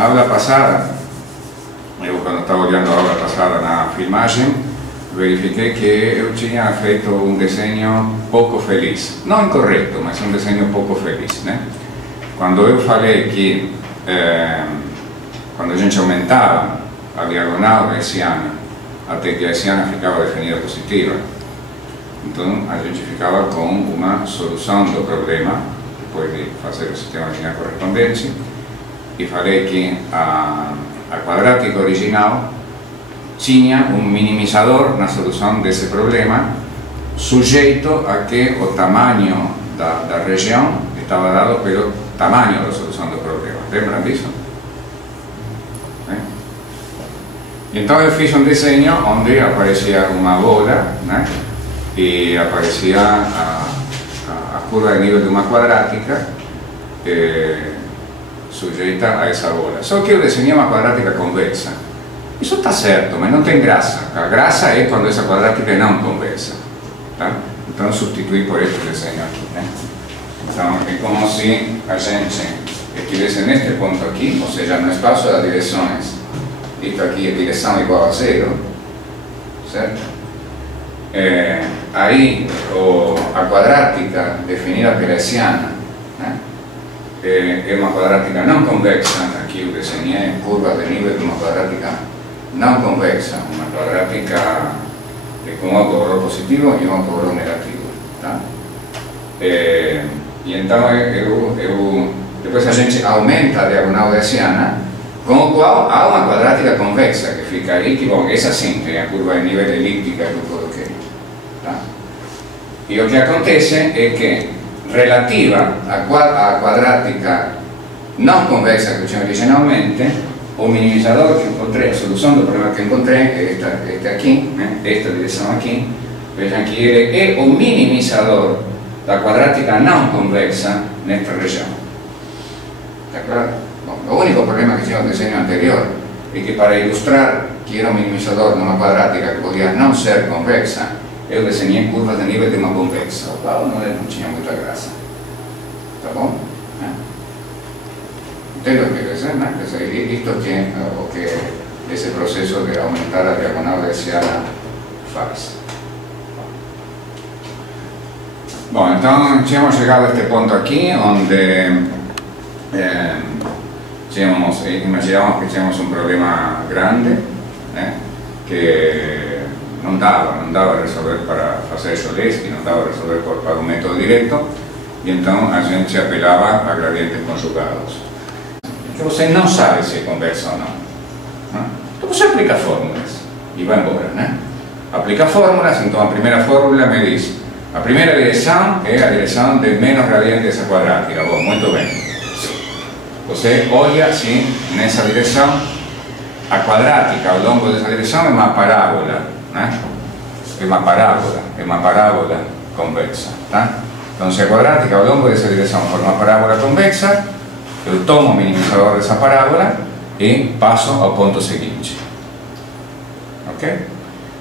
aula passada, eu quando estava olhando a aula passada na filmagem, verifiquei que eu tinha feito um desenho pouco feliz. Não incorreto, mas um desenho pouco feliz, né? Quando eu falei que quando a gente aumentava a diagonal gaussiana até que a gaussiana ficava definida positiva, então a gente ficava com uma solução do problema, depois de fazer o sistema linear correspondente, e falei que a quadrática original tinha um minimizador na solução desse problema, sujeito a que o tamanho da região estava dado pelo tamanho da solução do problema. Lembram disso? Então eu fiz um desenho onde aparecia uma bola, né? E aparecia a curva de nível de uma quadrática sujeita a essa bola. Só que eu desenhei uma quadrática convexa. Isso está certo, mas não tem graça. A graça é quando essa quadrática é não convexa. Tá? Então eu substituí por este desenho aqui, né? Então é como se a gente estivesse neste ponto aqui, ou seja, no espaço das direções. Isto aqui é direção igual a zero, certo? Aí a quadrática definida pela gaussiana, né? É uma quadrática não convexa. Aqui eu desenhei curva de nível de uma quadrática não convexa, uma quadrática com um autovalor positivo e um autovalor negativo, tá? E então depois a gente aumenta a diagonal gaussiana, com o qual há uma quadrática convexa que fica aí, que bom, essa sim tem a curva de nível elíptica que eu coloquei, tá? E o que acontece é que, relativa à quadrática não convexa que eu tinha originalmente, o minimizador que encontrei, a solução do problema que encontrei é esta aqui, né? Esta direção aqui. Vejam que ele é o minimizador da quadrática não convexa nesta região. Está claro? Bom, o único problema que tinha no desenho anterior é que, para ilustrar que era um minimizador numa quadrática que podia não ser convexa, eu desenhei curvas de nível de uma convexa, o qual não tinha muita graça. Tá bom? Entendo o que quer dizer, né? Isto é o que esse processo de aumentar a diagonal gaussiana faz. Bom, então tínhamos chegado a este ponto aqui, onde imaginávamos que tínhamos um problema grande, né? Que não dava a resolver para fazer Cholesky, não dava a resolver para um método direto, e então a gente apelava a gradientes conjugados. Que você não sabe se é convexa ou não. Então você aplica fórmulas e vai embora, né? Aplica fórmulas, então a primeira fórmula me diz: a primeira direção é a direção de menos gradiente dessa quadrática. Bom, muito bem. Você olha assim, nessa direção, a quadrática ao longo dessa direção é uma parábola, né? É uma parábola convexa, tá? Então, se a quadrática ao longo dessa direção for uma parábola convexa, eu tomo o minimizador dessa parábola e passo ao ponto seguinte. Ok?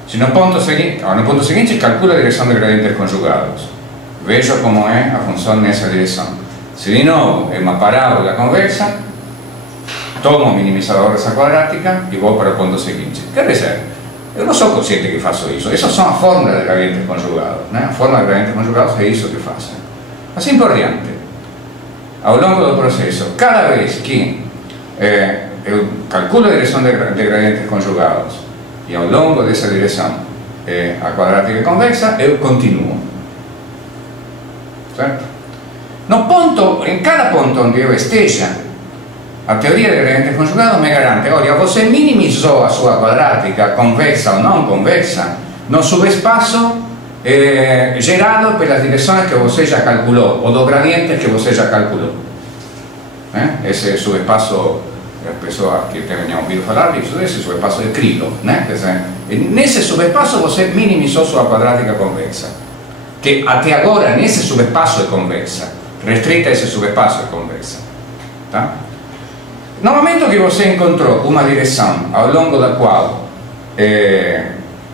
Se no ponto seguinte calculo a direção de gradientes conjugados. Vejo como é a função nessa direção. Se de novo é uma parábola convexa, tomo o minimizador dessa quadrática e vou para o ponto seguinte. Quer dizer, eu não sou consciente que faço isso. Essas são a fórmula de gradientes conjugados, né? A fórmula de gradientes conjugados é isso que faço. Assim por diante. Ao longo do processo, cada vez que eu calculo a direção de gradientes conjugados e ao longo dessa direção a quadrática convexa, eu continuo. Certo? Em cada ponto onde eu esteja, a teoria de gradientes conjugados me garante: olha, você minimizou a sua quadrática convexa ou não convexa no subespaço gerado pelas direções que você já calculou, ou do gradiente que você já calculou. Esse subespaço, as pessoas que tenham ouvido falar disso, esse subespaço é Krylov, né? Nesse subespaço você minimizou sua quadrática convexa, que até agora nesse subespaço é convexa, restrita a esse subespaço é convexa, tá? No momento que você encontrou uma direção ao longo da qual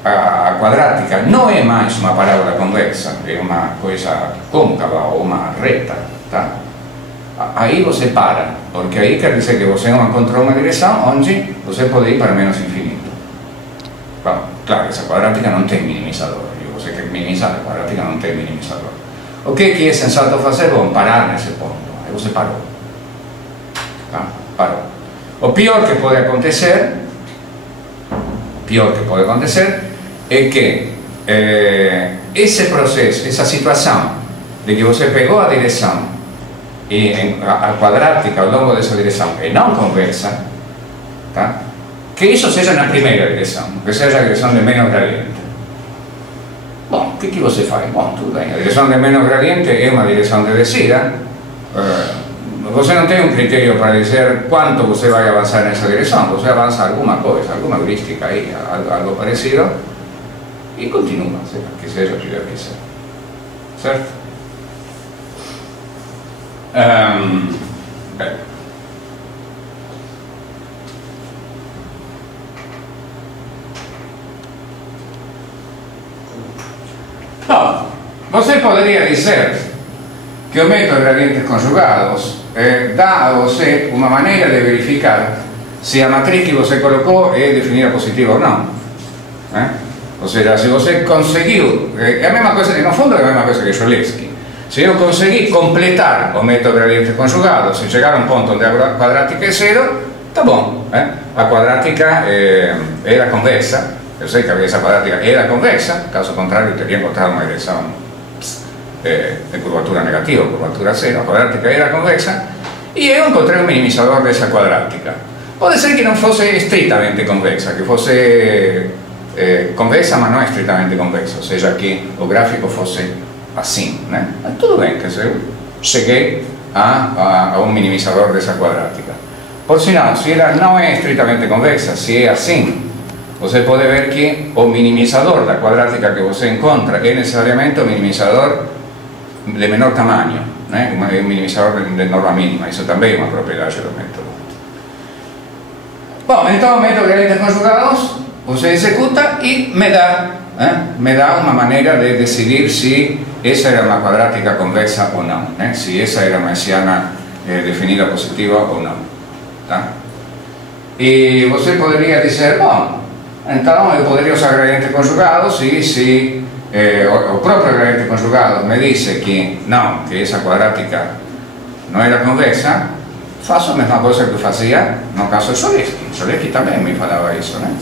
a quadrática não é mais uma parábola convexa, é uma coisa côncava ou uma reta, tá? aí você para, porque aí quer dizer que você não encontrou uma direção onde você pode ir para menos infinito. Bom, claro, essa quadrática não tem minimizador, e você quer minimizar, a quadrática não tem minimizador. O que é sensato fazer? Bom, parar nesse ponto, aí você parou. Tá? Parou. O pior que pode acontecer é que esse processo, essa situação de que você pegou a direção e a quadrática ao longo dessa direção é não convexa, tá? Que isso seja na primeira direção, que seja a direção de menos gradiente. Bom, o que você faz? Bom, tudo bem, a direção de menos gradiente é uma direção de descida. Você não tem um critério para dizer quanto você vai avançar nessa direção, você avança alguma coisa, alguma heurística aí, algo parecido, e continua, que seja o que quiser. Certo? Bom, você poderia dizer que o método de gradientes conjugados dá a você uma maneira de verificar se a matriz que você colocou é definida positiva ou não. Ou seja, se você conseguiu, é a mesma coisa, no fundo é a mesma coisa que Cholesky. Se eu consegui completar o método de gradientes conjugados, se chegar a um ponto onde a quadrática é zero, tá bom. A quadrática era convexa, eu sei que essa quadrática era convexa, caso contrário teria encontrado uma direção de curvatura negativa, curvatura zero, a quadrática era convexa, e eu encontrei um minimizador dessa quadrática. Pode ser que não fosse estritamente convexa, que fosse convexa, mas não estritamente convexa, ou seja, que o gráfico fosse assim, né? Mas tudo bem, que eu cheguei a um minimizador dessa quadrática. Por sinal, se ela não é estritamente convexa, se é assim, você pode ver que o minimizador da quadrática que você encontra é necessariamente o minimizador de menor tamanho, né? Um minimizador de norma mínima, isso também é uma propriedade do método. Bom, então o método de gradientes conjugados você executa e me dá uma maneira de decidir se essa era uma quadrática convexa ou não, né? Se essa era uma hessiana definida positiva ou não. Tá? E você poderia dizer, bom, então eu poderia usar gradientes conjugados e se o próprio gradiente conjugado me disse que não, que essa quadrática não era convexa, faço a mesma coisa que eu fazia no caso de Cholesky. Cholesky também me falava isso, né?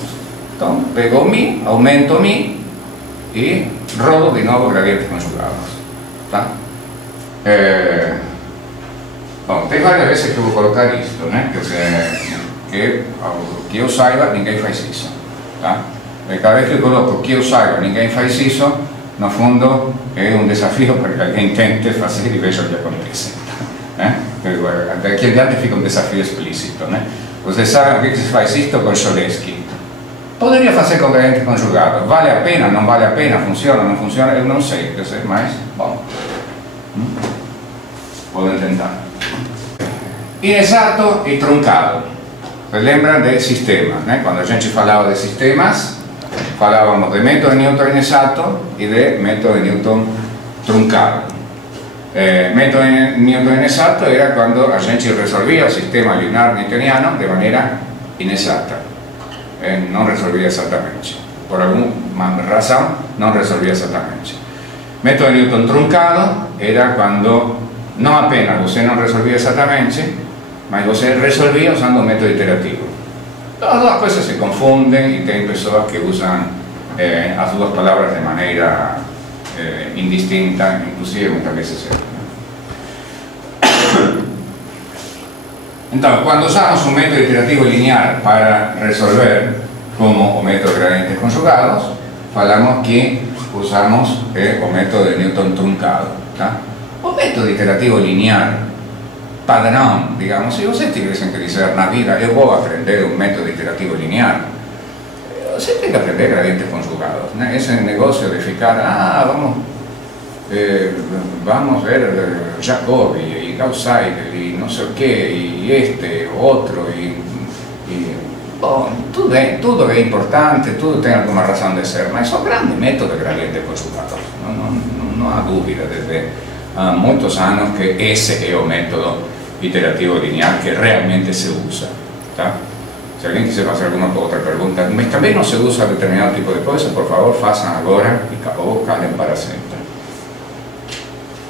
Então, pego mi, aumento mi e rodo de novo gradientes conjugados. Tá? Bom, tem várias vezes que eu vou colocar isto, né? Que eu saiba, ninguém faz isso. Tá? E cada vez que eu coloco que eu saiba, ninguém faz isso, no fundo é um desafio para que alguém tente fazer e veja o que acontece. Daqui adiante fica um desafio explícito, né? Vocês sabem o que se faz isto com Cholesky. Poderia fazer com gradiente conjugado. Vale a pena? Não vale a pena? Funciona? Não funciona? Eu não sei. Mas, bom. Podem tentar. Inexato e truncado. Vocês lembram de sistemas, né? Quando a gente falava de sistemas, falávamos de método de Newton inexato e de método de Newton truncado. Método de Newton inexato era quando a gente resolvia o sistema linear newtoniano de maneira inexata. Não resolvia exatamente. Por alguma razão, não resolvia exatamente. Método de Newton truncado era quando não apenas você não resolvia exatamente, mas você resolvia usando o método iterativo. As duas coisas se confundem e tem pessoas que usam as duas palavras de maneira indistinta, inclusive muitas vezes Então, quando usamos um método iterativo linear para resolver como o método de gradientes conjugados, falamos que usamos o método de Newton truncado. Tá? O método iterativo linear padrão, digamos, se vocês tivessem que dizer na vida, eu vou aprender um método iterativo linear, você tem que aprender gradientes conjugados, né? Esse negócio de ficar, vamos ver Jacobi e Gauss-Seidel e não sei o que, e outro, bom, tudo é importante, tudo tem alguma razão de ser, mas são grandes métodos de gradientes conjugados, não há dúvida, desde há muitos anos que esse é o método iterativo lineal que realmente se usa. ¿Tá? Se alguém quiser fazer alguma outra pergunta, mas também não se usa determinado tipo de coisa, por favor, façam agora e acabou, calem para sempre.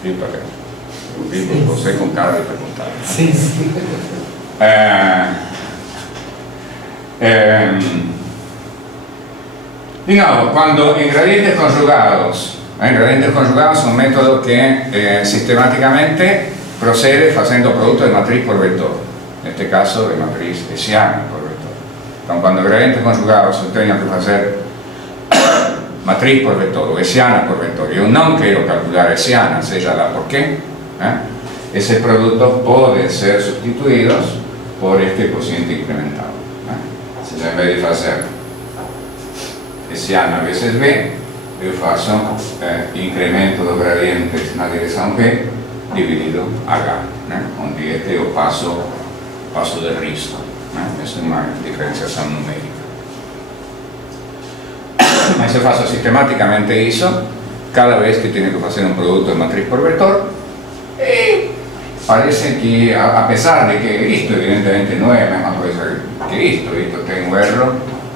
E para você com cara de perguntar. Sim, sim. Digamos, cuando ingredientes conjugados es un método que sistemáticamente procede haciendo producto de matriz por vector, en este caso de matriz hessiana por vector. Entonces, cuando ingredientes conjugados yo tengo que hacer matriz por vector o hessiana por vector, yo no quiero calcular hessiana, sea la por qué, ese producto puede ser sustituido por este cociente incrementado. Si en vez de hacer hessiana veces B, yo faço incremento dos gradientes na direção B dividido H, onde este é o passo de risco. Essa é uma diferenciação numérica. Mas eu faço sistematicamente isso cada vez que tenho que fazer um produto de matriz por vetor, e parece que, a pesar de que isto evidentemente não é a mesma coisa que isto tem um erro,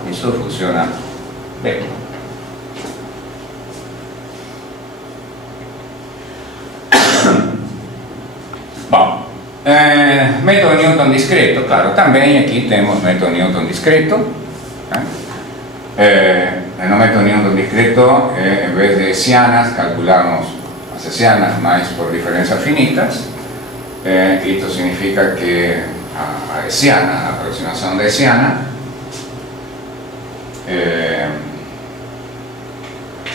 isso funciona bem. Bom, método Newton discreto, claro, também aqui temos método Newton discreto. No método Newton discreto, en vez de hessianas, calculamos as hessianas mais por diferencias finitas. Esto significa que a hessiana, a aproximación de hessiana,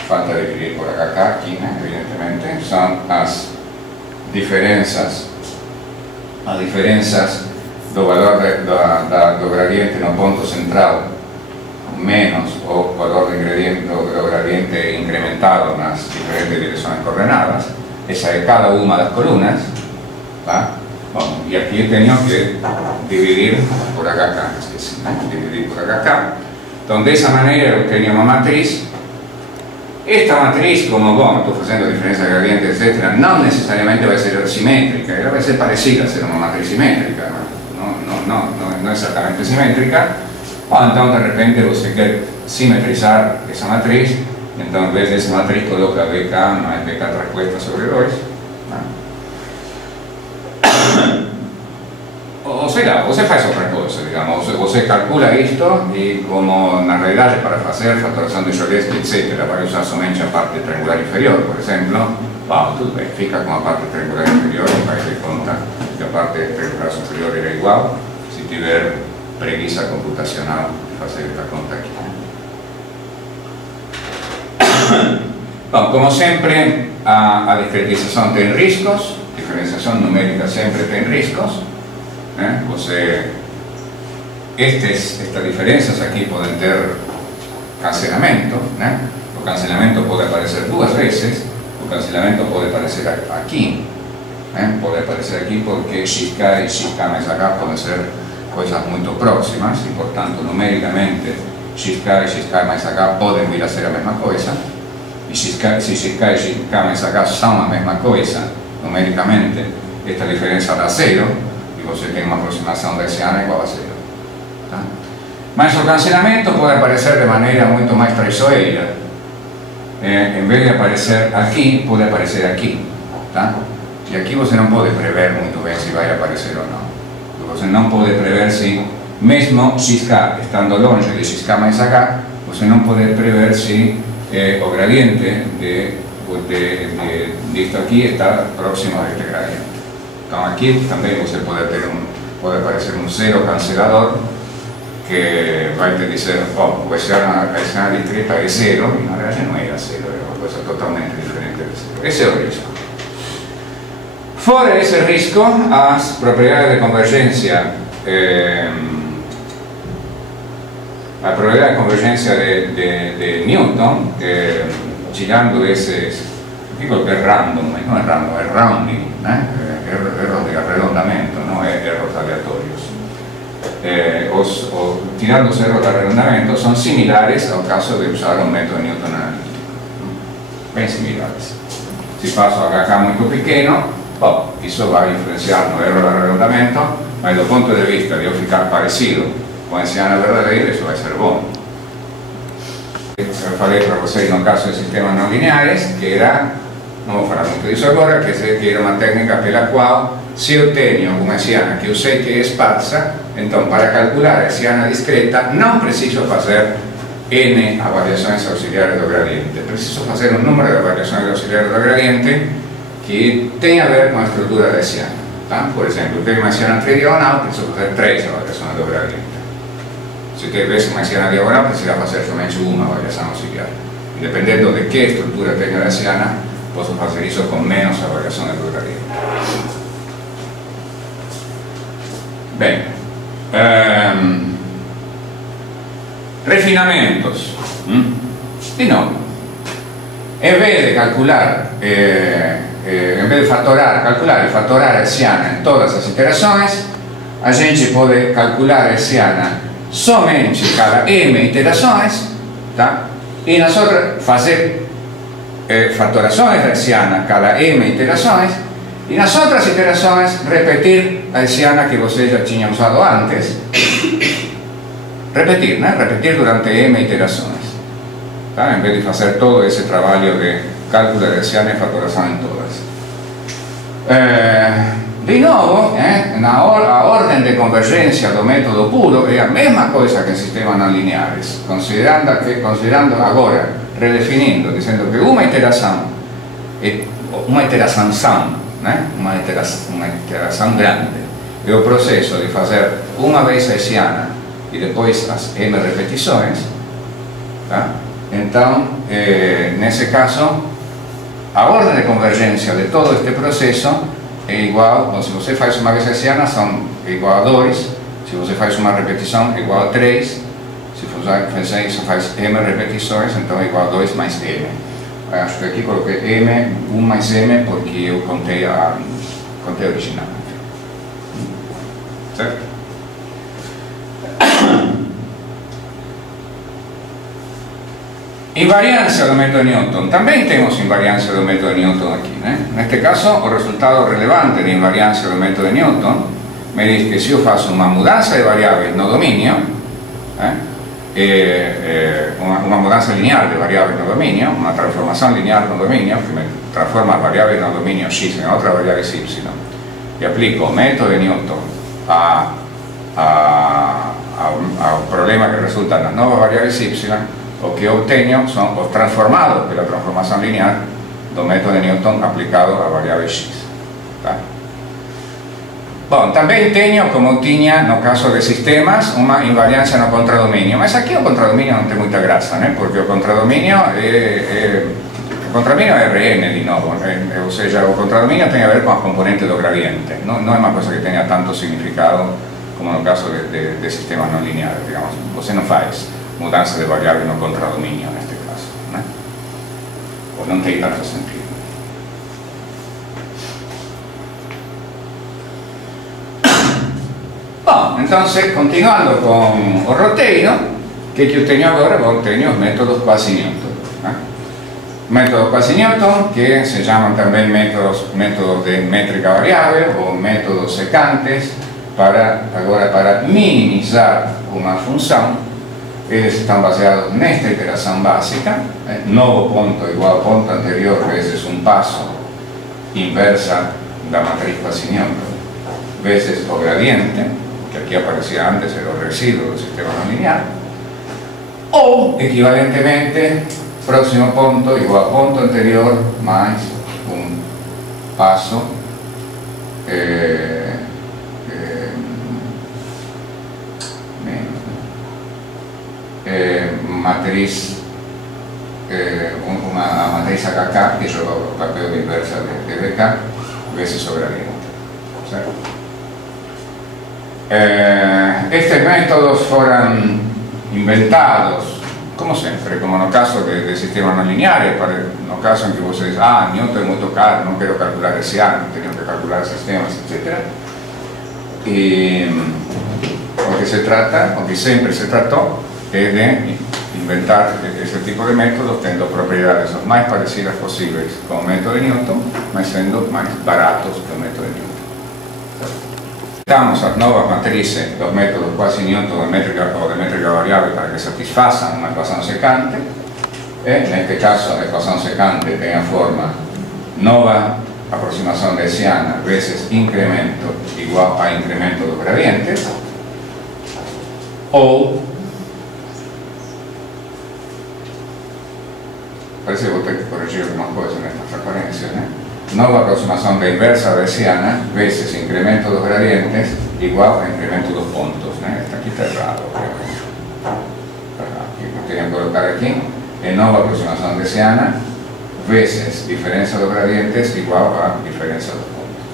falta dividir por acá, aquí, evidentemente, son las diferencias do valor do gradiente no ponto central menos o valor do gradiente incrementado nas diferentes direcciones coordenadas. Esa es cada una de las columnas. Bom, y aquí tengo que dividir por acá, dividir por acá. Entonces, de esa manera yo tengo una matriz. Esta matriz, como estoy haciendo diferencia de gradientes, etc., no necesariamente va a ser simétrica, va a ser parecida a ser una matriz simétrica, no exactamente simétrica. Entonces, de repente, usted quiere simetrizar esa matriz, entonces, en vez de esa matriz, coloca BK más BK respuesta sobre 2. O sea, você faz outra coisa, digamos, você calcula isto e como na realidade para fazer factoração de Cholesky, etc., vai usar somente a parte triangular inferior, por exemplo, tudo bem, fica com a parte triangular inferior e faz de conta que a parte triangular superior era igual, se tiver preguiça computacional fazer esta conta aqui. Bom, como sempre, a discretização tem riscos, diferenciação numérica sempre tem riscos. Estas diferencias aquí pueden tener cancelamiento. El cancelamiento puede aparecer dos veces. El cancelamiento puede aparecer aquí. Puede aparecer aquí porque XK y XK más acá pueden ser cosas muy próximas y por tanto numéricamente XK y XK más acá pueden vir a ser la misma cosa. Y si XK y XK más acá son la misma cosa, numéricamente esta diferencia da cero. Você tem uma aproximação da hessiana igual a zero. Mas o cancelamento pode aparecer de maneira muito mais traiçoeira. Em vez de aparecer aqui, pode aparecer aqui. E aqui você não pode prever muito bem se vai aparecer ou não. Você não pode prever se, mesmo XK estando longe de XK mais H, você não pode prever se o gradiente disto aqui está próximo a este gradiente. Entonces aquí también usted puede aparecer un cero cancelador que va a decir, pues la hessiana discreta es cero, y en realidad no era cero, era una cosa totalmente diferente de cero. Ese es el riesgo. Fuera de ese riesgo, las propiedades de convergencia, la probabilidad de convergencia de Newton, girando ese, digo que es random, no es random, es rounding, erros de arredondamento, no erros aleatorios. Tirando los erros de arredondamento son similares al caso de usar un método de Newton analítico. Bien similares. Si paso acá muy pequeño, Bom, isso vai influenciar no erro de arredondamento, mas do ponto de vista de eu ficar parecido com a Siana verdadeira, isso vai ser bom. Eu falei para vocês no caso de sistemas não lineares, que era, não vou falar muito disso agora, que era uma técnica pela qual, se eu tenho uma Siana que eu sei que é esparsa, então para calcular a Siana discreta não preciso fazer n avaliações auxiliares do gradiente, preciso fazer um número de avaliações auxiliares do gradiente que tem a ver com a estrutura da Siana. Tá? Por exemplo, eu tenho uma Siana tridiagonal, preciso fazer 3 avaliações do gradiente. Se tivesse uma Siana diagonal, precisa fazer somente uma avaliação auxiliar. Dependendo de que estrutura tenho da Siana, posso fazer isso com menos avaliações do gradiente. Bem, refinamentos. De novo, em vez de calcular, em vez de calcular e fatorar a Siana em todas as iterações, a gente pode calcular a Siana somente cada m iterações, tá? E nas outras fazer fatorações da Siana cada m iterações, e nas outras iterações repetir a Siana que você já tinha usado antes, repetir, né? Repetir durante m iterações, tá? Em vez de fazer todo esse trabalho de cálculo de Siana e fatoração em todas. De novo, a ordem de convergência do método puro é a mesma coisa que em sistemas não lineares, considerando agora, redefinindo, dizendo que uma iteração grande é o processo de fazer uma vez a Siana e depois as m repetições, tá? Então, nesse caso, a ordem de convergência de todo este processo é igual, se você faz uma vez a Siana, é igual a 2, se você faz uma repetição, é igual a 3, se você faz m repetições, então é igual a 2 mais m. Acho que aqui coloquei m, 1 mais m, porque eu contei originalmente. Certo? Invariância do método Newton. Também temos invariância do método Newton aqui, né? Neste caso, o resultado relevante de invariância do método Newton me diz que se eu faço uma mudança de variáveis no domínio, uma mudança linear de variáveis no domínio, uma transformação linear no domínio, que me transforma as variáveis no domínio x em outra variável y, e aplico o método de Newton ao problema que resulta nas novas variáveis y, o que obtenho são os transformados pela transformação linear do método de Newton aplicado à variável x. Tá? Bom, também tenho, como tinha no caso de sistemas, uma invariância no contradomínio, mas aqui o contradomínio não tem muita graça, né? Porque o contradomínio é Rn de novo, ou seja, o contradomínio tem a ver com as componentes do gradiente, não é uma coisa que tenha tanto significado como no caso de sistemas não lineares, digamos. Você não faz mudança de variável no contradomínio neste caso, né? Ou não tem tanto sentido. Bom, então, continuando com o roteiro, o que eu tenho agora? Bom, tenho os métodos quasi-Newton, né? Métodos quasi-Newton, que se chamam também métodos de métrica variável ou métodos secantes, para minimizar uma função. Eles estão baseados nesta iteração básica, novo ponto igual ao ponto anterior vezes um passo inversa da matriz quasi-Newton, vezes o gradiente, que aqui aparecia antes, era o resíduo do sistema não linear, ou, equivalentemente, próximo ponto igual ao ponto anterior mais um passo matriz, uma matriz HK, que é o papel de inversa de BK, vezes o gradiente. Certo? Estes métodos foram inventados, como sempre, como no caso de sistemas não lineares, no caso em que você diz, Newton é muito caro, não quero calcular esse ano, tenho que calcular sistemas, etc. E o que sempre se tratou é de inventar esse tipo de métodos tendo propriedades o mais parecidas possíveis com o método de Newton, mas sendo mais baratos que o Damos las nuevas matrices los métodos quasi Newton de métrica variable para que satisfaçam una ecuación secante. En este caso, la ecuación secante tiene forma nova aproximación gaussiana veces incremento igual a incremento de los gradientes, o parece que voy a tener que corregir algunas cosas en esta referencia, nova aproximación de inversa gaussiana veces incremento de los gradientes igual a incremento de los puntos. Está aquí está errado, tengo que colocar aquí en nova aproximación gaussiana veces diferencia de los gradientes igual a diferencia de los puntos.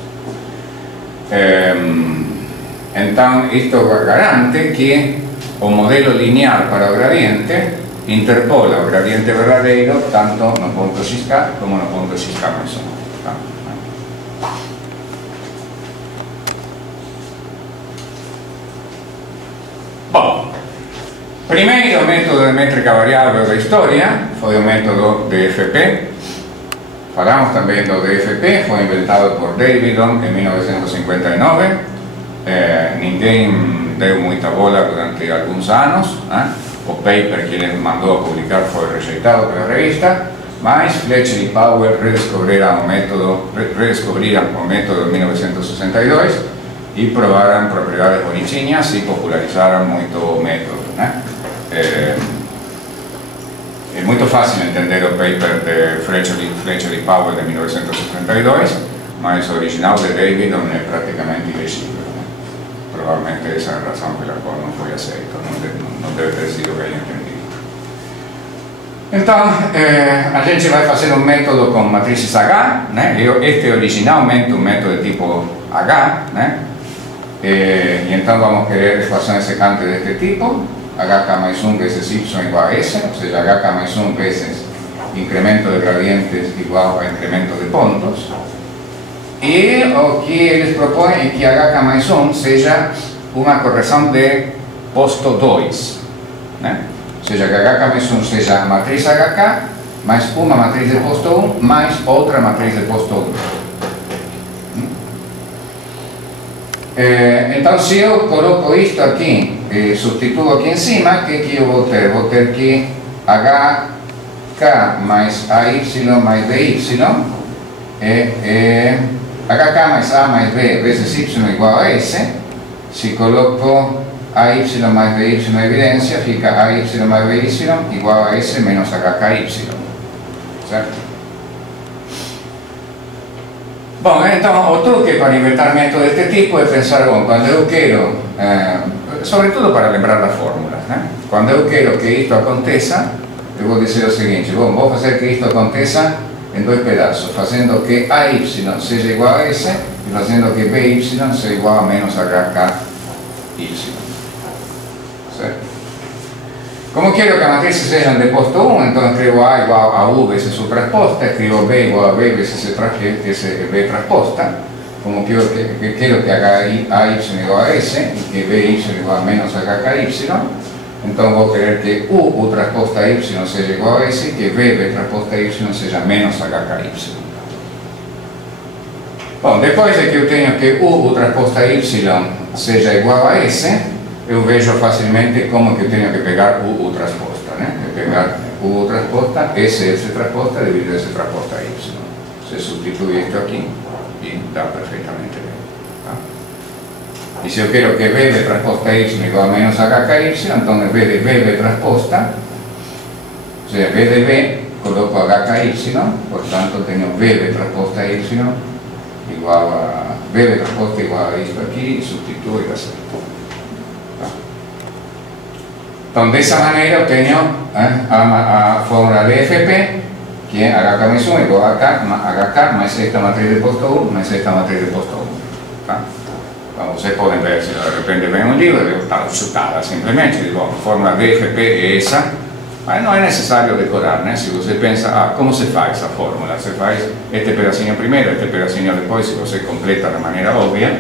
Entonces, esto garante que el modelo lineal para el gradiente interpola el gradiente verdadero tanto en el punto Xk como en el punto Xk más 1. Bom, primeiro método de métrica variável da historia foi o método DFP. Falamos também do DFP, foi inventado por Davidson em 1959. Ninguém deu muita bola durante alguns anos. O paper que ele mandou a publicar foi rejeitado pela revista, mas Fletcher e Powell redescobriram o método em 1962 e provaram propriedades bonitinhas e popularizaram muito o método. É muito fácil entender o paper de Fletcher e Powell de 1972, mas o original de Davidson é praticamente ilegível. Provavelmente essa é a razão pela qual não foi aceito, não deve ter sido bem entendido. Então, a gente vai fazer um método com matrizes H, este é originalmente um método de tipo H, e então vamos querer equações secantes deste tipo, HK mais 1 vezes Y igual a S, ou seja, HK mais 1 vezes incremento de gradientes igual a incremento de pontos. E o que eles propõem é que HK mais 1 seja uma correção de posto 2. Ou seja, que HK mais 1 seja a matriz HK mais uma matriz de posto 1 mais outra matriz de posto 1. Então, se eu coloco isto aqui e substituo aqui em cima, o que eu vou ter? Vou ter que HK mais AY mais BY HK mais A mais B vezes Y igual a S. Se coloco AY mais BY em evidência, fica AY mais BY igual a S menos HKY. Certo? Bom, então o truque para inventar métodos deste tipo é pensar, bom, quando eu quero, sobretudo para lembrar das fórmulas, quando eu quero que isto aconteça, eu vou dizer o seguinte, bom, vou fazer que isto aconteça em dois pedaços, fazendo que AY seja igual a S e fazendo que BY seja igual a menos HKY. Certo? Como quero que as matrizes sejam de posto 1, então escrevo A igual a U vezes su transposta, escrevo B igual a B vezes esse B transposta. Como quero que AY igual a S e que BY igual a menos HKY, então vou querer que U transposta Y seja igual a S e que B transposta Y seja menos HKY. Bom, depois de que eu tenho que U transposta Y seja igual a S, eu vejo facilmente como que eu tenho que pegar U transposta, pegar U transposta, S transposta dividido S transposta Y. Se substitui isto aqui e dá perfeitamente bem. E se eu quero que B transposta Y igual a menos HKY, então em vez de B transposta, ou seja, B de B, coloco HKY, portanto tenho B transposta Y igual a B transposta igual a isto aqui e substituo e dá certo. Então, dessa maneira eu tenho a fórmula DFP, que é HK mais 1 igual a HK mais esta matriz de posto 1 mais esta matriz de posto 1. Então, vocês podem ver, se de repente vem um livro, eu estava chutada simplesmente, digo, a fórmula DFP é essa, mas não é necessário decorar, Se você pensa, como se faz a fórmula? Se faz este pedacinho primeiro, este pedacinho depois, se você completa de maneira óbvia,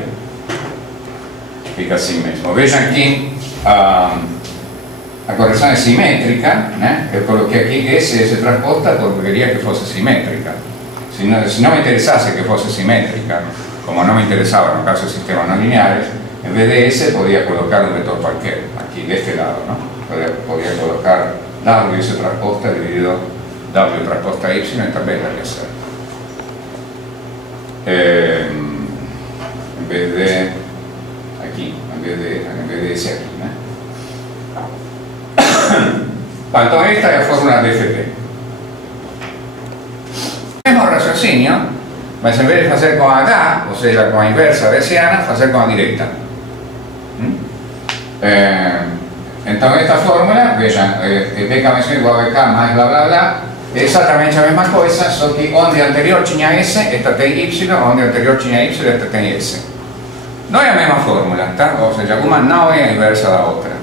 fica assim mesmo. Vejam aqui, a correção é simétrica, eu coloquei aqui S transposta porque queria que fosse simétrica. Se não me interessasse que fosse simétrica, como não me interessava no caso de sistemas não lineares, en vez de S podía colocar un vector cualquiera, aquí de este lado, ¿no? Podía colocar W transposta dividido W transposta Y y también daría 0. En vez de aquí, en vez de ese aquí, ¿no? Quanto a esta è la formula DFP. Il mismo raciocinio, ma se invece di hacer con H, o sea con la inversa hessiana, hacer con la directa. Entonces esta fórmula, vean, B más igual a K más bla bla bla, è esattamente la misma cosa, solo che onde anterior tinha S, esta tem Y, onde anterior tinha Y, esta tem S. Non è la misma fórmula, tá? O sea, una no è inversa da otra.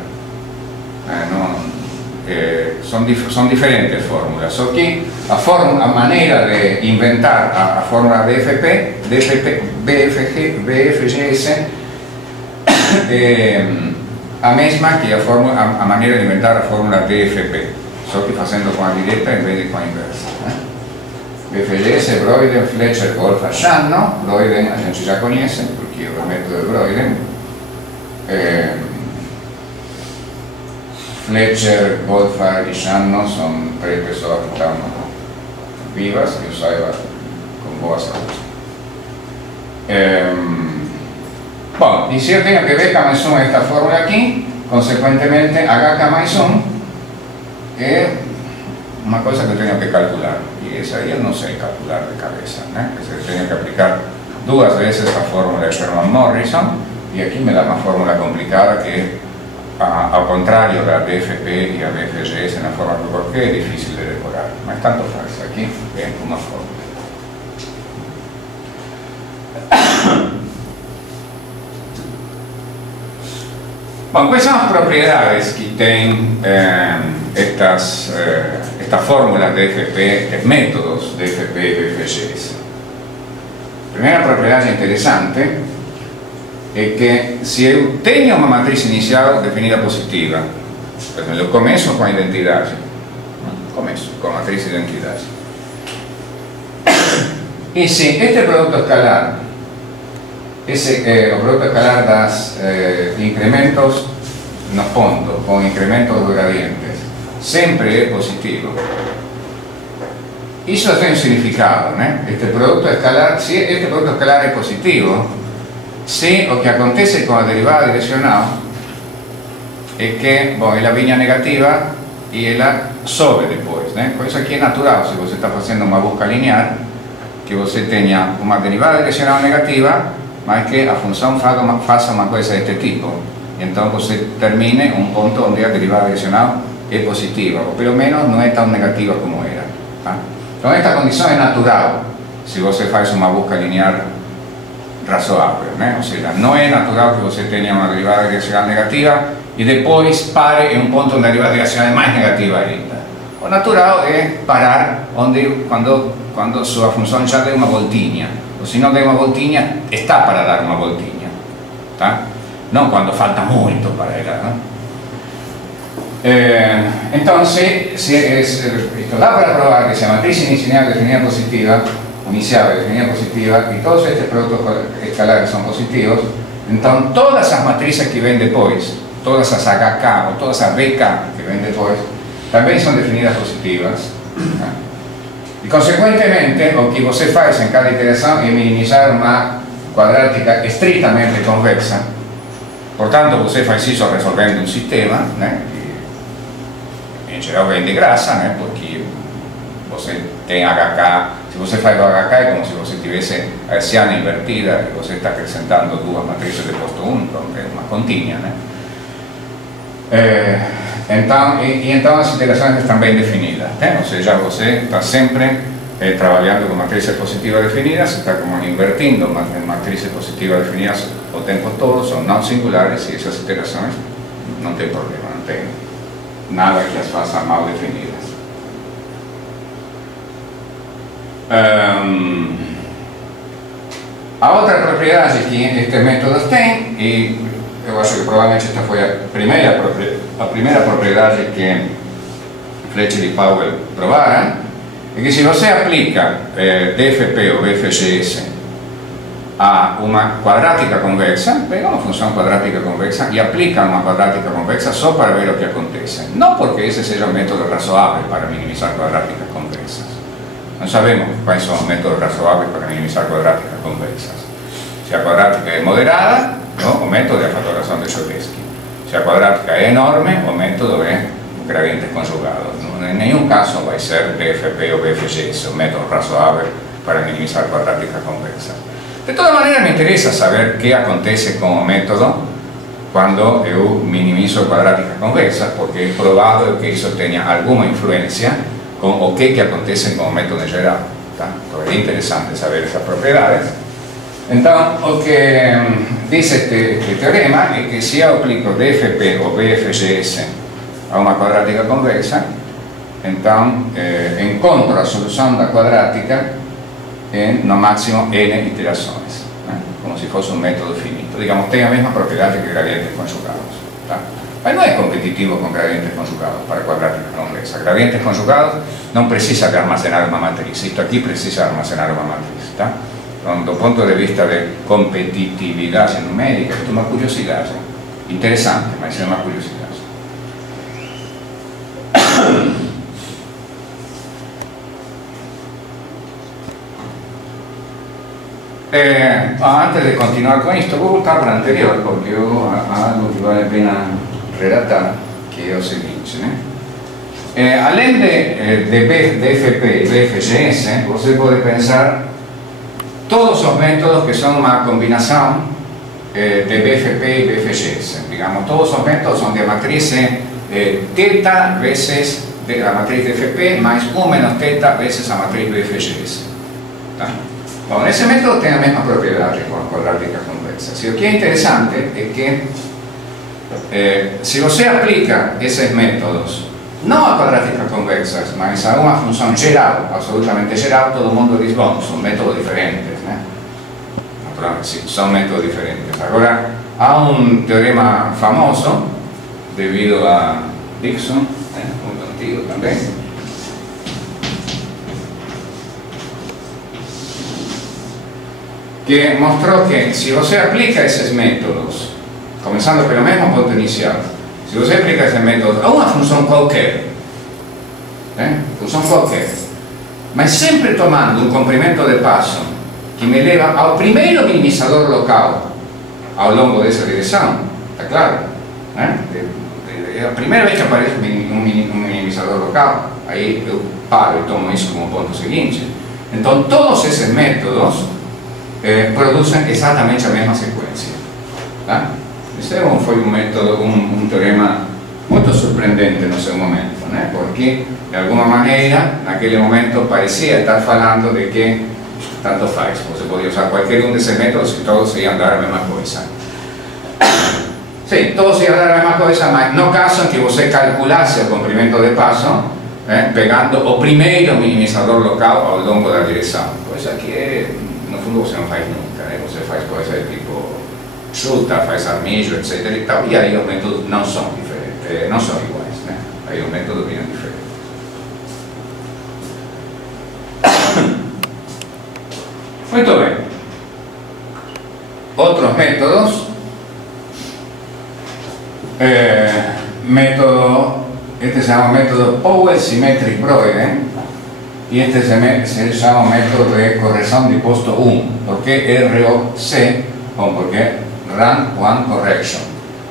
Son diferentes fórmulas, solo que la manera de inventar la fórmula DFP, BFG, BFGS, la misma que la manera de inventar la fórmula DFP, solo que haciendo con la directa en vez de con la inversa. BFGS, Broyden, Fletcher, Goldfarb, Shannon. Broyden a gente ya conoce, porque el método de Broyden. Fletcher, Goldfarb y Shannon son 3 personas que estaban vivas que usaba con boa salud. Bueno, y si yo tengo que BK más 1 esta fórmula aquí, consecuentemente HK más 1 es una cosa que tengo que calcular, y esa yo no sé calcular de cabeza, ¿no? Que se tiene que aplicar 2 veces la fórmula de Sherman Morrison, y aquí me da una fórmula complicada que al contrario de la DFP y la BFGS en la forma que coloqué, es difícil de decorar, no es tanto fácil. Aquí ven una fórmula. Bueno, ¿cuáles son las propiedades que tienen estas fórmulas de DFP, métodos de DFP y BFGS? Primera propiedad interesante è che se io tengo una matrice iniziale definita positiva, perché lo começo con identidade, começo con matrice de identidade, e se este producto escalar, o producto escalar das incrementos nos pontos con incrementos de gradientes sempre é positivo, isso tem un significado, né? Este producto escalar, se este producto escalar è positivo, se o que acontece con la derivada direccional es que, bueno, ella viene negativa y ella sobe después, ¿no? Por eso aquí es natural, si usted está haciendo una busca lineal, que usted tenga una derivada direccional negativa, mas que la función haga una cosa de este tipo, y entonces usted termine en un punto donde la derivada direccional es positiva, o por lo menos no es tan negativa como era. Entonces esta condición es natural, si usted hace una busca lineal razoável, né? O sea, não é natural que você tenha uma derivada direcional negativa e depois pare em um ponto onde a derivada direcional é mais negativa ainda. O natural é parar quando sua função já deu uma voltinha, ou se não deu uma voltinha, está para dar uma voltinha, tá? Não quando falta muito para ela, né? Então, esto dá para provar que se a matriz inicial definida positiva definida positiva y todos estos productos escalares son positivos, entonces todas esas matrices que ven después, todas esas HK o todas esas BK que ven después, también son definidas positivas. Y consecuentemente, lo que usted hace en cada iteración es minimizar una cuadrática estrictamente convexa. Por tanto, usted hace eso resolviendo un sistema, que en general ven de grasa, porque usted tiene HK. Si você faz o HK é como se você tivesse a hessiana invertida e você está acrescentando 2 matrices de posto 1, então é uma continha, né? Então as iterações estão bem definidas, né? Ou seja, você está sempre trabalhando com matrices positivas definidas, está como invertindo matrices positivas definidas o tempo todo, são não singulares e essas iterações não tem problema, não tem nada que as faça mal definidas. A outra propriedade que estes métodos têm, e eu acho que provavelmente esta foi a primeira propriedade que Fletcher e Powell provaram, é que se você aplica DFP ou BFGS a una quadratica convexa, pega una función cuadrática convexa y aplica una cuadrática convexa solo para ver lo que acontece. No porque ese sea un método razoable para minimizar cuadráticas convexas. No sabemos cuáles son los métodos razoables para minimizar cuadráticas convexas. Si la cuadrática es moderada, ¿no? O método de factoración de Cholesky. Si la cuadrática es enorme, o método de gradientes conjugados. ¿No? En ningún caso va a ser BFP o BFGS, un método razoable para minimizar cuadráticas convexas. De todas maneras, me interesa saber qué acontece como método cuando yo minimizo cuadráticas convexas, porque he probado que eso tenga alguna influencia con o que acontece como método en general. Es interesante saber esas propiedades. Entonces, lo que dice este teorema es que si yo aplico DFP o BFGS a una cuadrática convexa, entonces encuentro la solución de la cuadrática en no máximo n iteraciones, como si fuese un método finito. Digamos, tiene la misma propiedad que gradientes conjugados. Pero no es competitivo con gradientes conjugados para cuadráticas convexas. Gradientes conjugados no precisa de almacenar una matriz. Esto aquí precisa almacenar una matriz. Desde el punto de vista de competitividad numérica, esto es una curiosidad. Interesante, pero es una curiosidad. Antes de continuar con esto, voy a voltar para anterior porque algo que vale la pena relatar, que es lo siguiente. Além de BFP y BFGS, usted puede pensar todos los métodos que son una combinación de BFP y BFGS. Digamos, todos los métodos son de matriz teta veces de la matriz BFP más 1 menos teta veces la matriz BFGS. Bueno, ese método tiene la misma propiedad que con cuadráticas convexas. Y lo que es interesante es que si usted aplica esos métodos no a cuadráticas convexas, mas a una función geral, absolutamente geral, todo el mundo dice, bueno, son métodos diferentes. Naturalmente, sí, son métodos diferentes. Ahora, hay un teorema famoso, debido a Dixon, muy contigo también, que mostró que si usted aplica esos métodos, comenzando por el mismo punto inicial, si usted aplica esos métodos a una función cualquier, mas siempre tomando un comprimento de paso que me lleva al primer minimizador local a lo largo de esa dirección, ¿está claro? La primera vez que aparece un minimizador local, ahí yo paro y tomo eso como punto siguiente. Entonces todos esos métodos producen exactamente la misma secuencia. Este fue un método, un teorema muy sorprendente en ese momento, porque de alguna manera en aquel momento parecía estar hablando de que tanto faz, você podía usar cualquier uno de esos métodos y todos se iban a dar la misma cosa. Sí, todos se iban a dar la misma cosa, mas no caso en que você calculase el comprimento de paso pegando o primeiro minimizador local ao longo da direção. Coisa que no fundo você não faz nunca, você faz coisa de tipo chuta, faz armejo, etc. e tal, e aí os métodos não são diferentes, não são iguais, aí os métodos viram diferentes. Muito bem. Outros métodos, este se llama método Powell-Symmetric-Broyden y este se llama método de corrección de posto 1. ¿Por qué ROC? Bueno, porque Run One Correction.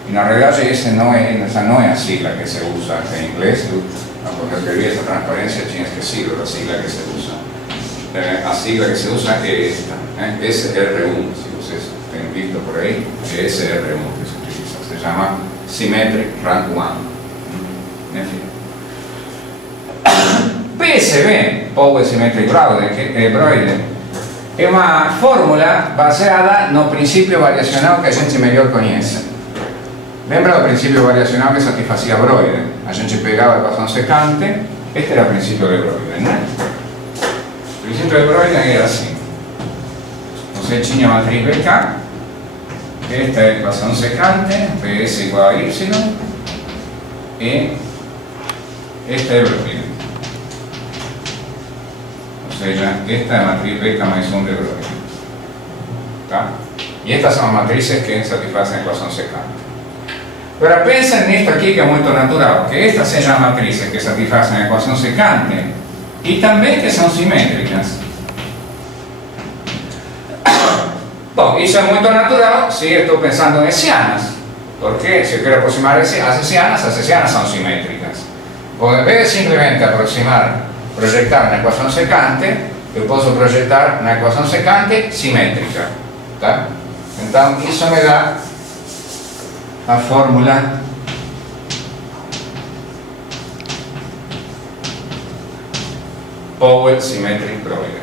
Y en realidad esa no es la sigla que se usa en inglés, porque escribí esa transparencia tienes que decirlo, la sigla que se usa. La sigla que se usa es esta, SR1, si ustedes han visto por ahí, es SR1 que se utiliza, se llama Symmetric Rank 1. En fin. PSB, Powell Symmetric Broyden, è una fórmula basada no principio variacional que a gente melhor conhece. Lembra do principio variacional que satisfacía Broyden? A gente pegava a equação secante, este era o principio de Broyden, né? O princípio de Broyden era assim: você tinha a matriz BK, esta é a equação secante, PS igual a Y, e esta é Broyden. Ou seja, esta é a matriz beta mais 1 de Broyden. ¿tá? Y estas son matrices que satisfacen la ecuación secante. Pero piensa en esto aquí que es muy natural, que estas sean matrices que satisfacen la ecuación secante y también que son simétricas. Bueno, eso es muy natural si estoy pensando en hessianas, porque si yo quiero aproximar a hessianas, las hessianas son simétricas. Pues en vez de simplemente proyectar una ecuación secante, yo puedo proyectar una ecuación secante simétrica. ¿Tá? Entonces, eso me da la fórmula Powell Symmetric Broider.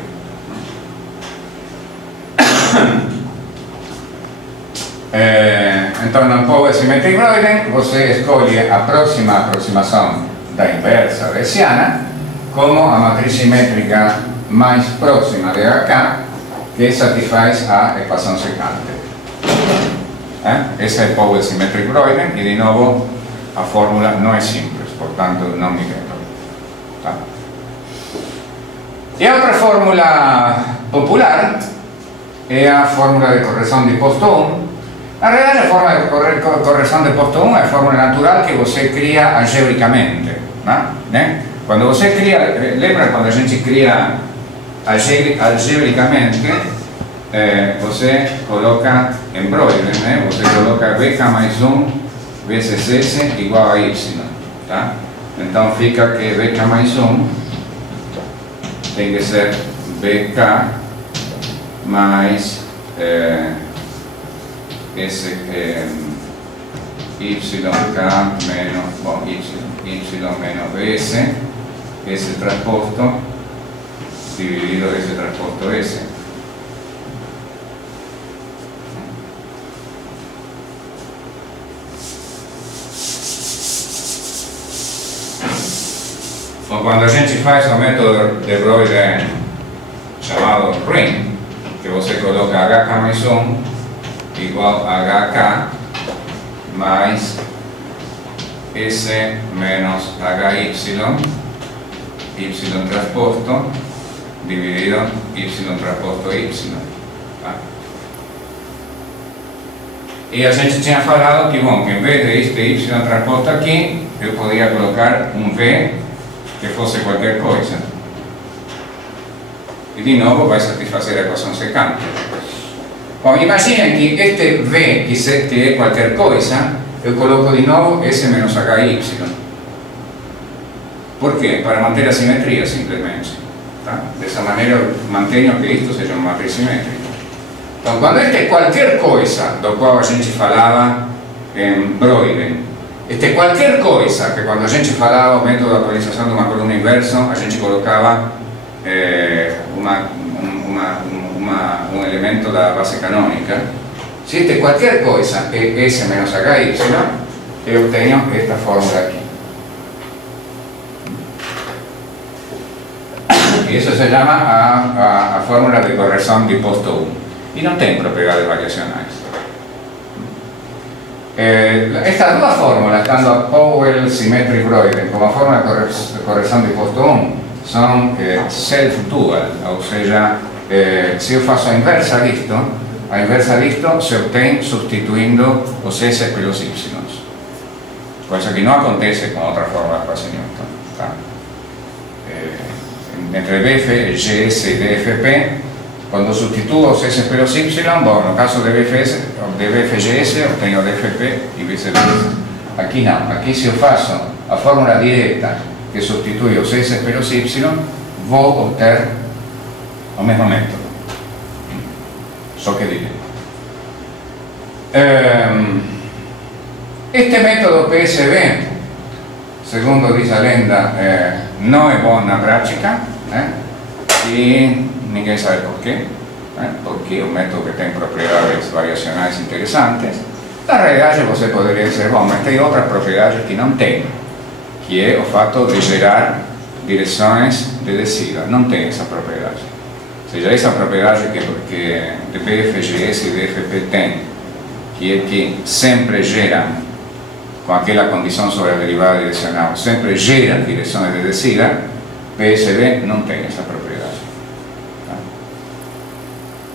Entonces, en Powell Symmetric Broider, você escolhe a próxima aproximação da inversa de hessiana como a matriz simétrica mais próxima de HK que satisfaz a ecuación secante. Ese es el Powell Symmetric Broider y de nuevo la fórmula no es simple, por tanto no me quedo. Y otra fórmula popular es la fórmula de corrección de posto 1. En realidad la fórmula de corrección de posto 1 es la fórmula natural que você cria algebricamente. Cuando você cria, lembra cuando a gente cria algebricamente, você coloca en Broider, você coloca BK mais 1 vezes S igual a Y. Tá? Então fica que BK mais 1 tem que ser BK mais YK menos, bom, Y menos BS, S transposto dividido S transposto S. O quando a gente faz o método de Broider chamado ring, que você coloca HK mais 1 igual a HK mais S menos HY, Y transposto dividido Y transposto Y. Tá? E a gente tinha falado que, bom, que em vez de este Y transposto aqui, eu poderia colocar um V que fosse qualquer coisa. E de novo vai satisfazer a equação secante. Bom, imaginem que este V que é qualquer coisa, eu coloco de novo S menos HY. ¿Por qué? Para mantener la simetría simplemente. ¿Tá? De esa manera mantengo que esto seja uma matriz simétrica. Então, quando este é qualquer coisa do qual a gente falava em Broider, este é qualquer coisa que quando a gente falava o método de atualização de uma coluna inversa, a gente colocava um elemento da base canônica. Se este é qualquer coisa é S menos HY, eu tenho esta fórmula aqui. Y eso se llama a fórmula de corrección de posto 1 y no tiene propiedades variacionales. Estas dos fórmulas, tanto a Powell Symmetric Broider como a fórmula de corrección de posto 1, son self-dual, o sea, si yo faço a inversa disto se obtiene sustituyendo los S pelos Y, cosa que no acontece con otras fórmulas para Newton. Entre BF, GS y DFP, cuando sustituyo los S pelos Y, bueno, en el caso de BF-GS obtengo DFP y viceversa. Aquí no, aquí si yo faço a fórmula directa que sustituye los S pelos Y, voy a obtener el mismo método. Só que diré. Este método PSB, segundo dice la lenda, no es bueno en la práctica y ninguém sabe por qué. Porque es un método que tiene propiedades variacionales interesantes. Na realidade, você poderia dizer, bom, mas tem outras propriedades que não tem, que é o fato de gerar direções de descida. Não tem essa propriedade. Ou seja, essa propriedade que BF, GS e DFP tem, que é que sempre geram, com aquela condição sobre a derivada direcional, sempre geram direções de descida, PSB não tem essa propriedade.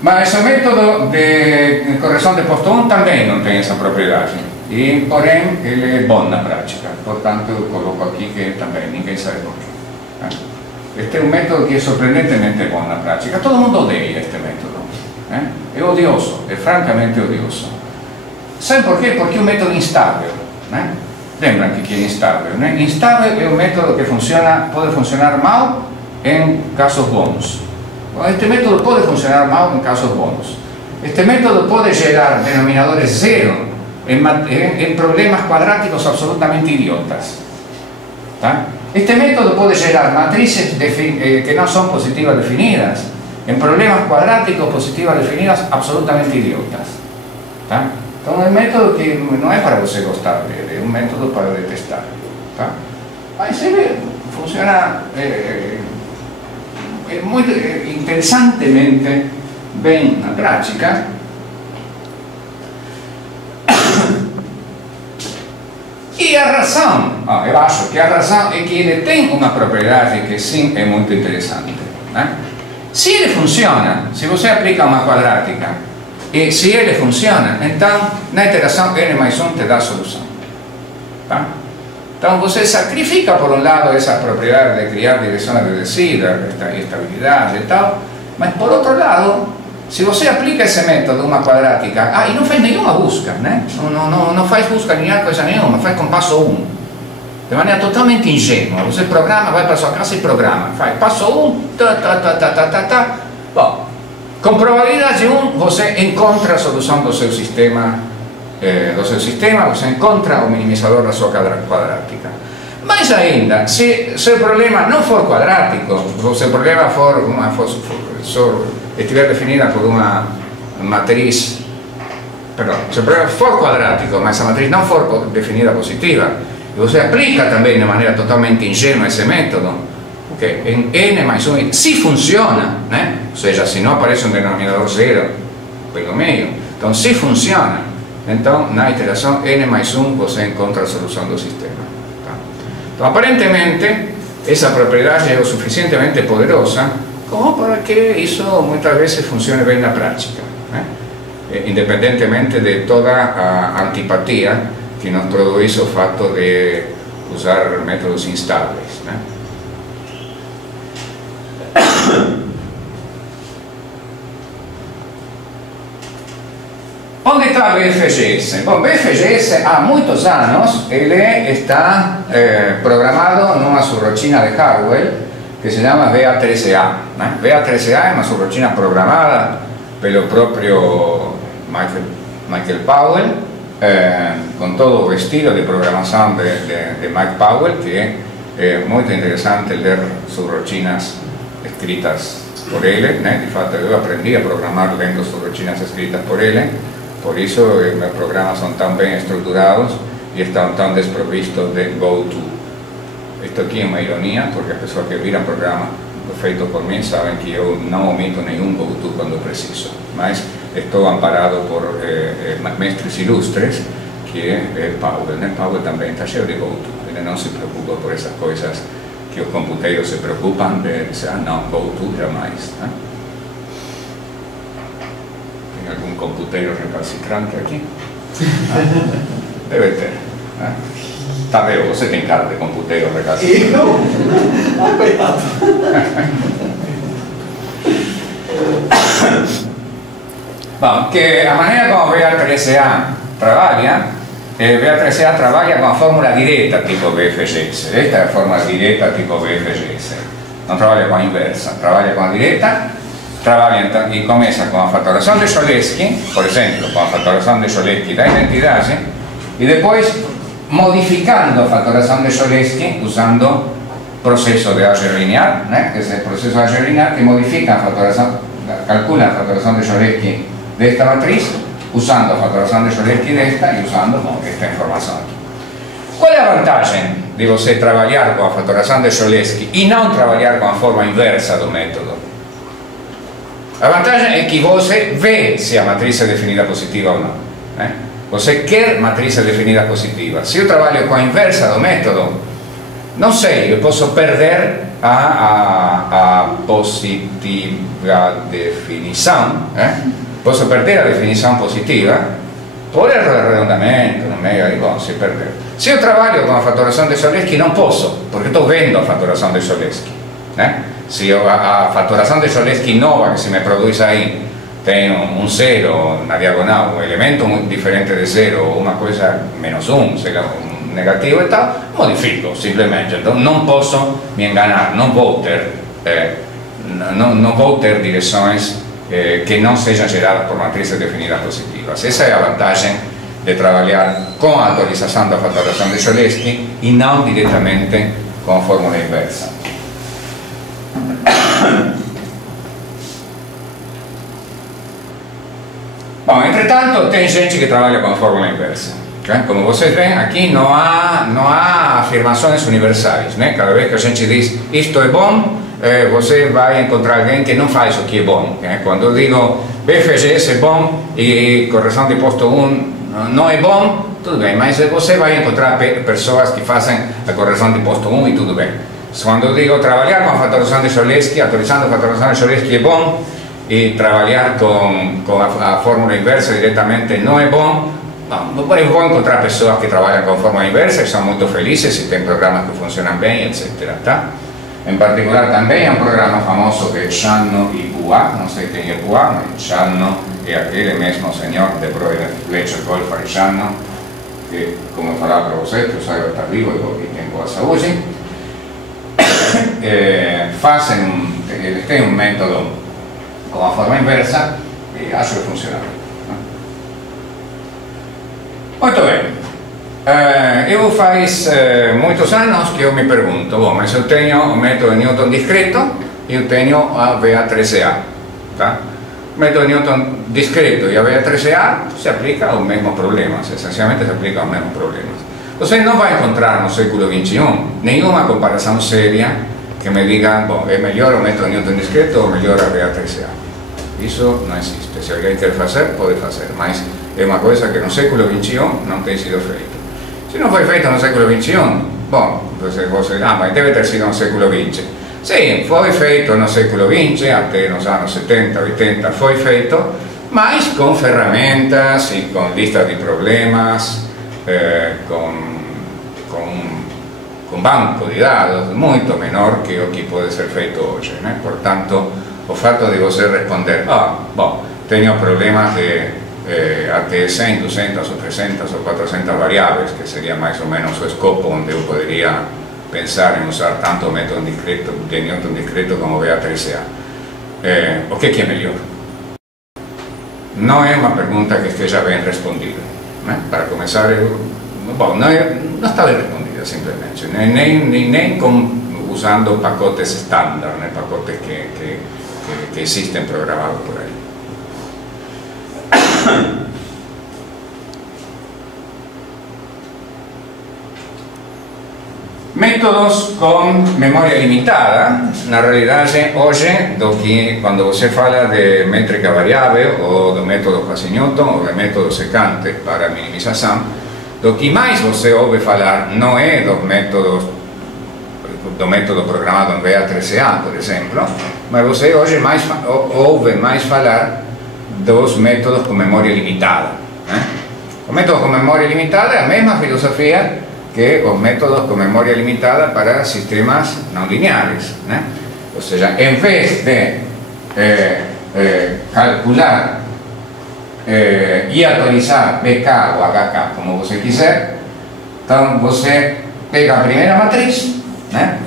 Mas o método de correção de posto 1 também não tem essa propriedade. E, porém, ele é bom na prática. Portanto, eu coloco aqui que também ninguém sabe por quê. Este é um método que é surpreendentemente bom na prática. Todo mundo odeia este método. É odioso, é francamente odioso. Sabe por quê? Porque é um método instável. Lembram que é instável. Instável é um método que pode funcionar mal em casos bons. Este método pode funcionar mal em casos bons. Este método pode gerar denominadores zero em problemas quadráticos absolutamente idiotas. Este método pode gerar matrizes que não são positivas definidas em problemas quadráticos positivas definidas absolutamente idiotas. Então é um método que não é para você gostar dele, é um método para detestar. Mas ele funciona muito interessantemente bem na prática. E a razão, eu acho que a razão é que ele tem uma propriedade que sim é muito interessante. Se ele funciona, se você aplica uma quadrática e se ele funciona, então na iteração n mais 1 te dá a solução. Então você sacrifica por um lado essa propriedade de criar direções reduzidas, estabilidade e tal, mas por outro lado, se você aplica esse método, uma quadrática, e não faz nenhuma busca, não faz busca nem coisa nenhuma, faz com passo 1, de maneira totalmente ingênua. Você programa, vai para sua casa e programa, faz passo 1, Bom, com probabilidade 1, você encontra a solução do seu sistema, você encontra o minimizador da sua quadrática. Mas ainda, se seu problema não for quadrático, se o seu problema estiver definida por uma matriz, perdão, se o problema for quadrático, mas a matriz não for definida positiva, e você aplica também de maneira totalmente ingênua esse método, okay, em n mais 1, se funciona, ou seja, se não aparece um denominador zero pelo meio, então se funciona, então na iteração n mais 1 você encontra a solução do sistema. Então, aparentemente, essa propriedade é o suficientemente poderosa como para que isso muitas vezes funcione bem na prática, independentemente de toda a antipatia que nos produz o fato de usar métodos instáveis. Onde está o BFGS? Bom, o BFGS há muitos anos ele está programado numa subrotina de Harwell que se chama BA13A. BA13A é uma subrotina programada pelo próprio Michael Powell, com todo o estilo de programação de Mike Powell, que é muito interessante ler subrotinas escritas por ele. De fato, eu aprendi a programar lendo subrotinas escritas por ele. Por isso, meus programas são tão bem estruturados e estão tão desprovistos de go-to. Isto aqui é uma ironia, porque as pessoas que viram programa feito por mim sabem que eu não omito nenhum go-to quando preciso. Mas estou amparado por mestres ilustres, que é Powell. Powell também está cheio de go-to. Ele não se preocupa por essas coisas que os computeiros se preocupam de dizer, não, go-to jamais. Algum computeiro recalcitrante aqui? Deve ter. Tadeu, você tem cara de computeiro recalcitrante. Eu? Coitado. Bom, que a maneira como o BA13A trabalha, o BA13A trabalha com a fórmula direta tipo BFGS. Esta é a fórmula direta tipo BFGS. Não trabalha com a inversa, trabalha com a direta. Trabalha então e começa com a fatoração de Cholesky, por exemplo, com a fatoração de Cholesky da identidade, e depois modificando a fatoração de Cholesky usando processo de álgebra linear, esse processo de álgebra linear que modifica a fatoração, calcula a fatoração de Cholesky desta matriz, usando a fatoração de Cholesky desta e usando esta informação aqui. Qual é a vantagem de você trabalhar com a fatoração de Cholesky e não trabalhar com a forma inversa do método? A vantagem é que você vê se a matriz é definida positiva ou não. Você quer matriz definida positiva. Se eu trabalho com a inversa do método, não sei, eu posso perder a positiva definição, posso perder a definição positiva por erro de arredondamento, no meio aí, bom, se perdeu. Se eu trabalho com a fatoração de Cholesky, não posso, porque estou vendo a fatoração de Cholesky, se a fatoração de Cholesky nova que se me produz aí tem um zero na diagonal, um elemento muito diferente de zero, ou uma coisa menos um, sei lá, um negativo e tal, modifico simplesmente. Então não posso me enganar, não vou ter direções que não sejam geradas por matrizes definidas positivas. Essa é a vantagem de trabalhar com a atualização da fatoração de Cholesky e não diretamente com a fórmula inversa. Bom, entretanto, tem gente que trabalha com a fórmula inversa. Como vocês veem, aqui não há afirmações universais. Cada vez que a gente diz isto é bom, você vai encontrar alguém que não faz o que é bom. Quando eu digo BFGS é bom e correção de posto 1 não é bom, tudo bem, mas você vai encontrar pessoas que fazem a correção de posto 1 e tudo bem. Quando eu digo trabalhar com a fatoração de Cholesky, atualizando a fatoração de Cholesky é bom, e trabalhar com a fórmula inversa diretamente não é bom. Bom, eu vou encontrar pessoas que trabalham com a fórmula inversa e são muito felizes e tem programas que funcionam bem, etc. Tá? Em particular também há um programa famoso que é Channo e Pua, não sei quem é Pua, mas Channo é aquele mesmo senhor de Broider, Fletcher, Goldfarb e Channo, que, como eu falava para vocês, que o Saiba está vivo e tem boa saúde, eles têm um método com a forma inversa e acho que funciona bem. Muito bem. Eu faz muitos anos que eu me pergunto, bom, mas eu tenho o método de Newton discreto e eu tenho a VA13A. Tá? O método de Newton discreto e a VA13A se aplica ao mesmo problema, essencialmente se aplica aos mesmos problemas. Você não vai encontrar no século XXI nenhuma comparação séria que me diga, bom, é melhor o método de Newton discreto ou melhor a VA13A. Isso não existe. Se alguém quer fazer, pode fazer, mas é uma coisa que no século XXI não tem sido feita. Se não foi feito no século XXI, bom, você mas deve ter sido no século XX. Sim, foi feito no século XX, até nos anos 70, 80 foi feito, mas com ferramentas e com listas de problemas, com banco de dados muito menor que o que pode ser feito hoje. Portanto, o fato de você responder, bom, tenho problemas de até 100, 200 ou 300 ou 400 variáveis, que seria mais ou menos o escopo onde eu poderia pensar em usar tanto o método de Newton discreto como o VA13A. O que é melhor? Não é uma pergunta que esteja bem respondida. Para começar, bom, não está bem respondida, simplesmente. Nem usando pacotes estándar, pacotes que existem programados por aí. Métodos com memória limitada, na realidade, hoje, quando você fala de métrica variável, ou do método Quasi-Newton, ou do método secante para minimização, do que mais você ouve falar não é do método programado em VA13A, por exemplo, mas você hoje ouve mais falar dos métodos com memória limitada. O método com memória limitada é a mesma filosofia que os métodos com memória limitada para sistemas não lineares. Ou seja, em vez de calcular e atualizar BK ou HK como você quiser, então você pega a primeira matriz,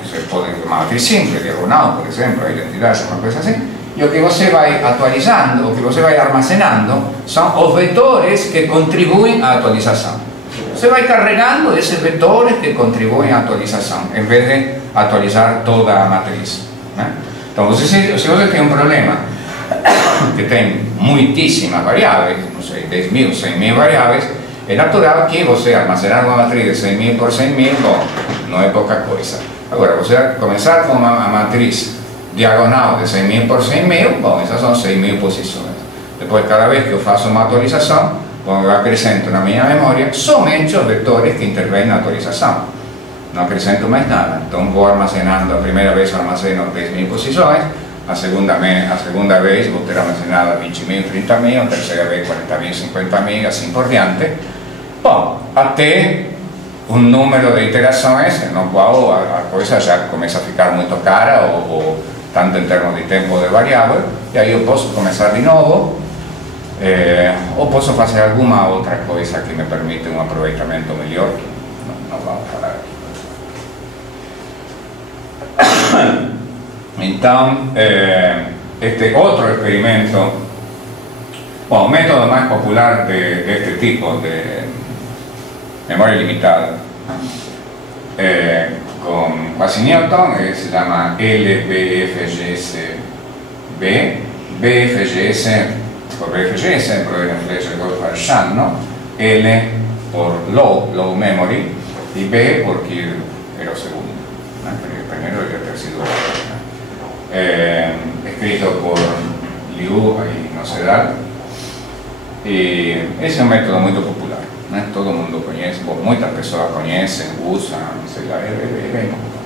você pode ter uma matriz simples, diagonal, por exemplo, a identidade, uma coisa assim, e o que você vai atualizando, o que você vai armazenando, são os vetores que contribuem à atualização. Você vai carregando esses vetores que contribuem à atualização, em vez de atualizar toda a matriz. Então, se você tem um problema que tem muitíssimas variáveis, não sei, 10.000, 100.000 variáveis, é natural que você armazenar uma matriz de 100.000 por 100.000, bom, não é pouca coisa. Agora, você começar com uma matriz diagonal de 100.000 por 100.000, bom, essas são 100.000 posições. Depois, cada vez que eu faço uma atualização, eu acrescento na minha memória somente os vetores que intervêm na atualização. não acrescento mais nada. Então vou armazenando, a primeira vez armazeno 10.000 posições, a segunda vez vou ter armazenado 20.000, 30.000, a terceira vez 40.000, 50.000, assim por diante. Bom, até um número de iterações no qual a coisa já começa a ficar muito cara, ou tanto em termos de tempo de variável, e aí eu posso começar de novo, ou posso fazer alguma outra coisa que me permite um aproveitamento melhor, que não vamos falar aqui. Então, este outro experimento, bom, o método mais popular deste tipo de memória limitada con Quasi-Newton se llama LBFGS-B. BFGS, por BFGS, proviene del Goldfarb-Shannon, L por low memory, y B porque era segundo, ¿no? El primero era tercero, ¿no? Escrito por Liu y Nocedal, y es un método muy popular, ¿no? Todo el mundo conoce, muchas personas conocen, usan, es bem popular.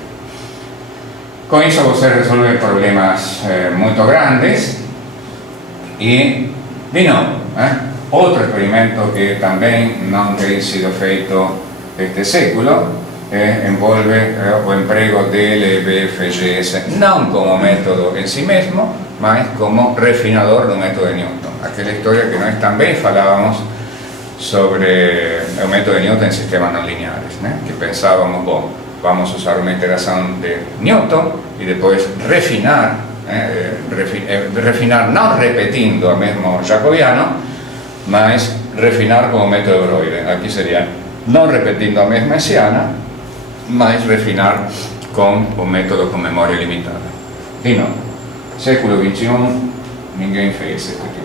Con eso você resolve problemas muy grandes. E, de novo, outro experimento que também não tem sido feito este século envolve o emprego de LBFGS não como método em si mesmo, mas como refinador do método de Newton. Aquela história que nós também falávamos sobre o método de Newton em sistemas não lineares, né? Que pensávamos, bom, vamos usar uma iteração de Newton e depois refinar, refinar não repetindo o mesmo jacobiano, mas refinar com o método Broide. Aqui seria não repetindo a mesma hessiana, mas refinar com o método com memória limitada. E não, século XXI, ninguém fez este tipo